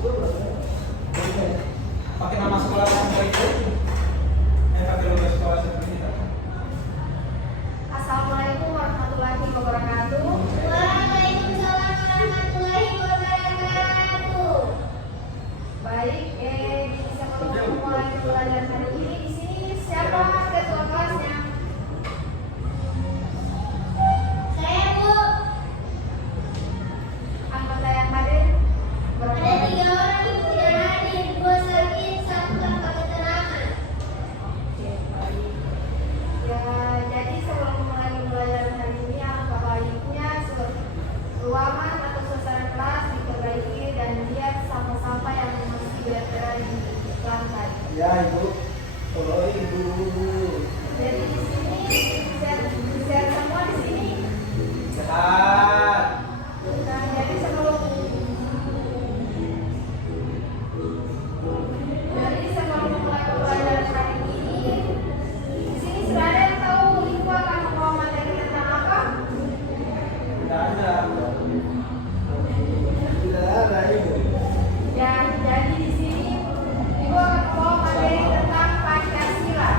Pakai nama sekolah semua itu. Pakai logo sekolah seperti itu. Assalamualaikum warahmatullahi wabarakatuh. Waalaikumsalam warahmatullahi wabarakatuh. Baik, sebelum mulai pembelajaran hari ini, di sini siapa ketua kelasnya? Saya Bu. Anggota yang hadir berapa? Ada 3 orang Ibu yang hadir, 2 sakit, 1 tanpa keterangan. Oke, baik. Ya, jadi sebelum mulai pembelajaran hari ini, alangkah baiknya ruangan atau suasana kelas diperbaiki dan lihat sampah-sampah yang masih berada di lantai. Ya Ibu. Oh Ibu. Jadi di sini sehat semua di sini. Sehat. Nah, jadi sebelum mulai pembelajaran hari ini, di sini sudah ada yang tahu Ibu akan membawa materi tentang apa? Tidak ada. Tidak ada Ibu. Ya, jadi di sini Ibu akan membawa materi tentang Pancasila.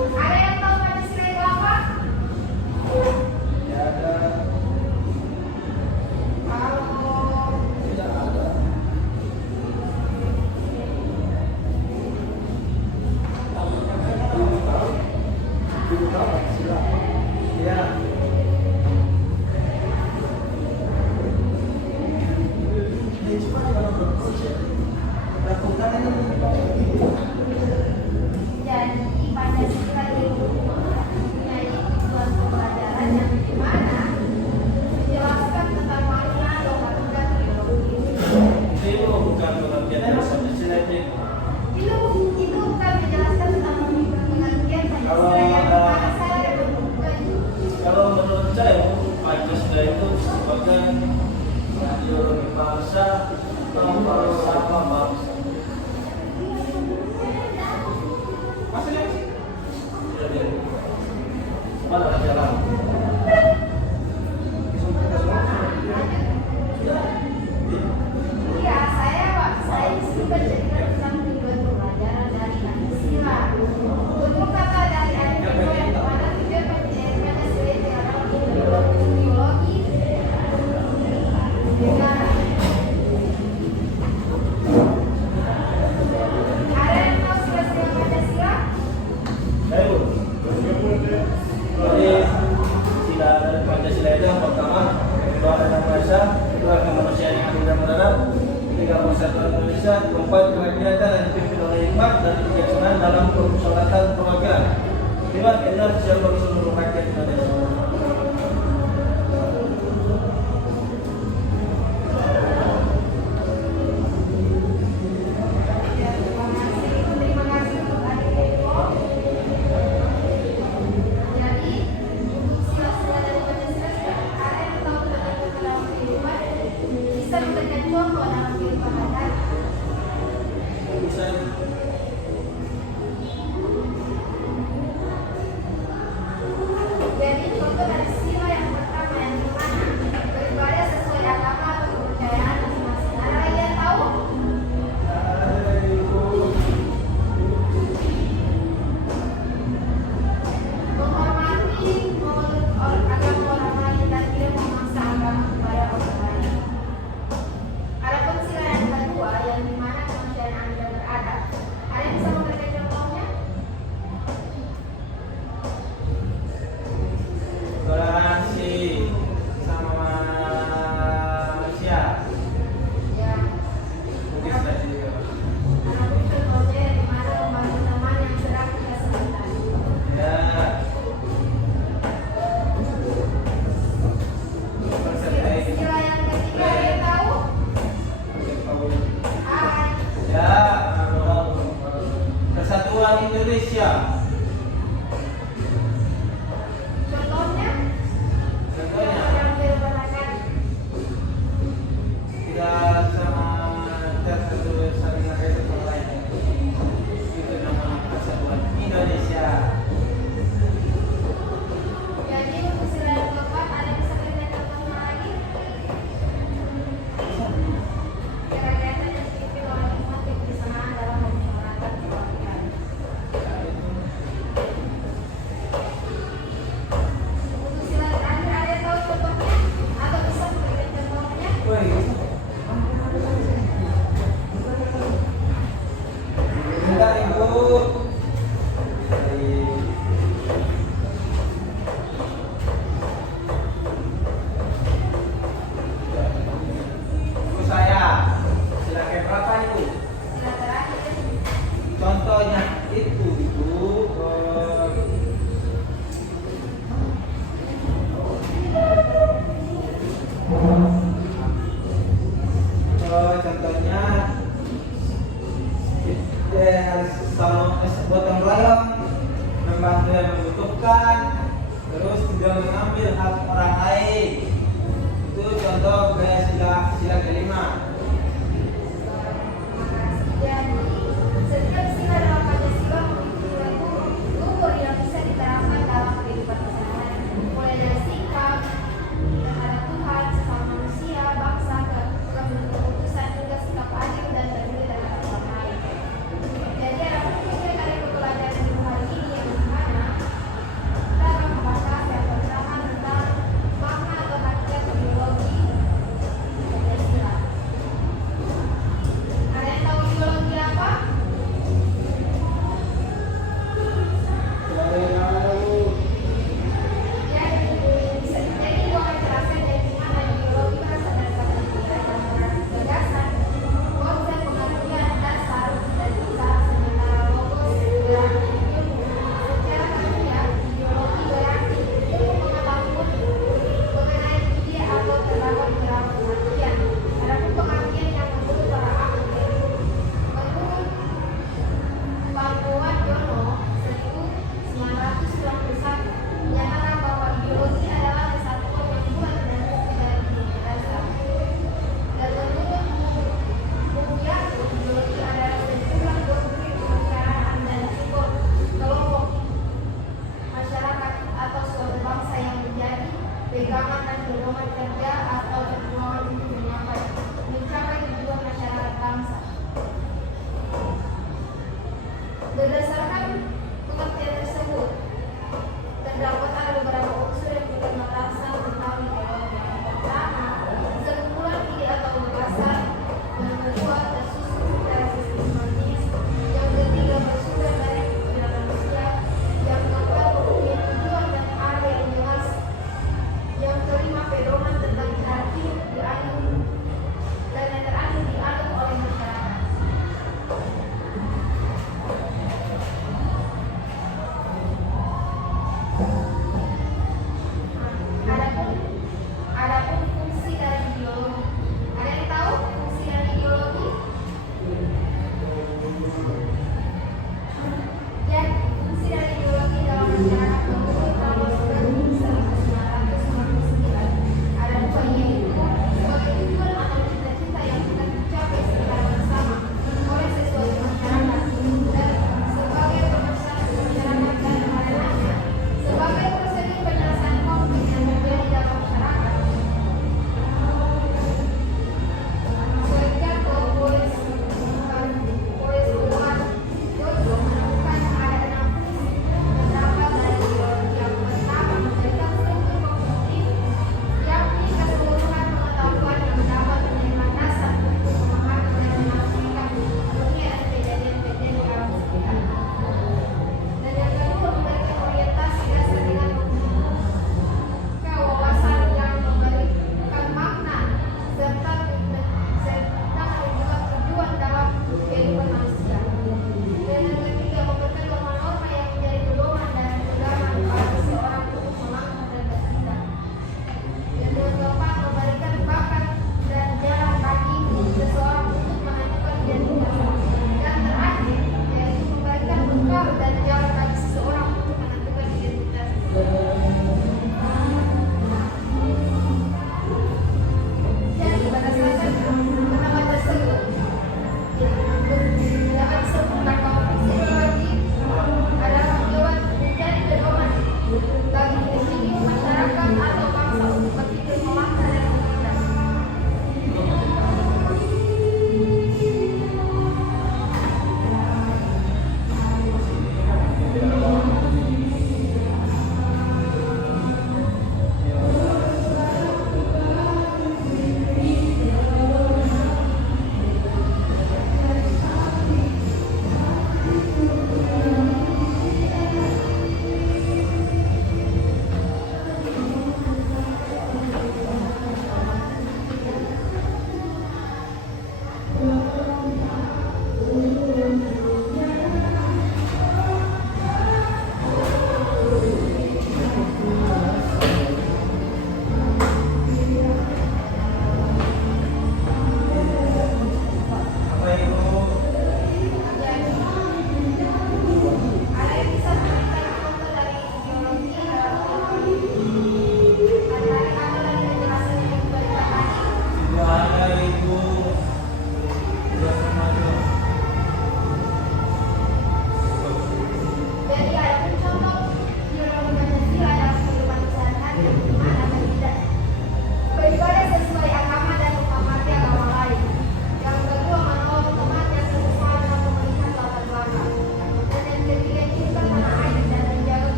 Ada yang tahu Pancasila itu apa? Tidak ada. Kalau Tidak ada. Ibu tahu silakan. Ya. Lakukan ini. jadi Pancasila itu mempunyai tujuan pembelajaran yang dimana menjelaskan tentang makna dogma ideologi. Ibu bukan pengertian Pancasila itu. Itu bukan menjelaskan tentang pengertian Pancasila yang dimana saya berbuku. Kalau menurut saya Pancasila itu sebagai ideologi bangsa atau sama bangsa. Masih lihat sih? Sudah. Mana jalan? Iya, saya disuruh bercerita tentang tujuan pembelajaran dari Pancasila. Untuk kata dari Aristoteles yang dimana tujuan Pancasila itu adalah ideologi negara. Ada yang tahu sila-sila Pancasila? Ayo. Jadi sila dari Pancasila itu yang pertama kedua adalah bahasa, kedua kemanusiaan yang adil dan beradab, ketiga persatuan Indonesia, keempat kerakyatan yang dipimpin oleh hikmat dan kebijaksanaan dalam permusyawaratan perwakilan. Lima keadilan sosial bagi seluruh rakyat Indonesia. Terima kasih untuk adik Eko. Jadi, untuk sila-sila dari Pancasila sudah ada yang tahu tentang dalam kehidupan, bisa memberikan contoh dalam kehidupan ada. Bisa Jadi contoh dari sila yang pertama yang dimana beribadah sesuai agama atau kepercayaan masing-masing. Ada lagi yang tahu? Menghormati agama orang lain dan tidak memaksa agama kepada orang lain. Adapun sila yang kedua yang dimana kemanusiaan adil dan beradab. Ada yang bisa memberikan contohnya? toleransi sama manusia. Ya. Mungkin sudah juga. Adapun contohnya yang dimana membantu teman yang sedang kesulitan. Ya. Konsep ini. Sila yang ketiga ada yang tahu? Ya, Kesatuan Indonesia. Contohnya? Contohnya Yang berberakan. tidak sama satu saling ada sama lain. Itu nama Kesatuan Indonesia. Jadi untuk sila yang keempat ada yang bisa berikan contohnya lagi? Kira-kira contohnya gotong royong, membantu yang membutuhkan, terus tidak mengambil hak orang lain. Itu contoh budaya sila kelima. Jadi, setiap sila dalam Pancasila memiliki nilai luhur yang bisa diterapkan dalam kehidupan keseharian, mulai dari sikap terhadap Tuhan, sesama manusia, bangsa, keputusan hingga sikap adil dan peduli terhadap orang lain. Jadi ada pentingnya kalian mempelajari ilmu hari ini yang dimana kita akan membahas yang pertama tentang makna atau hakikat ideologi Pancasila.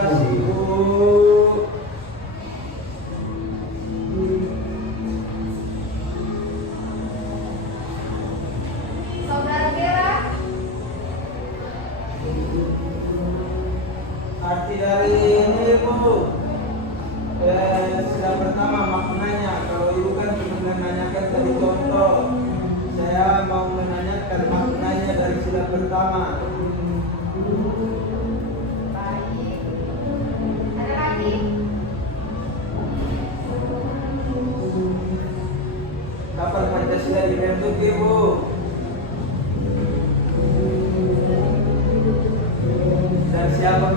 kasih, Bu. Saudara Bella, Arti dari ini, Bu. Sila pertama maknanya. Kalau Ibu kan cuma menanyakan tadi contoh. Saya mau menanyakan maknanya dari sila pertama. baik. Ada lagi? Kapan Pancasila dibentuk, Ibu? Dan siapa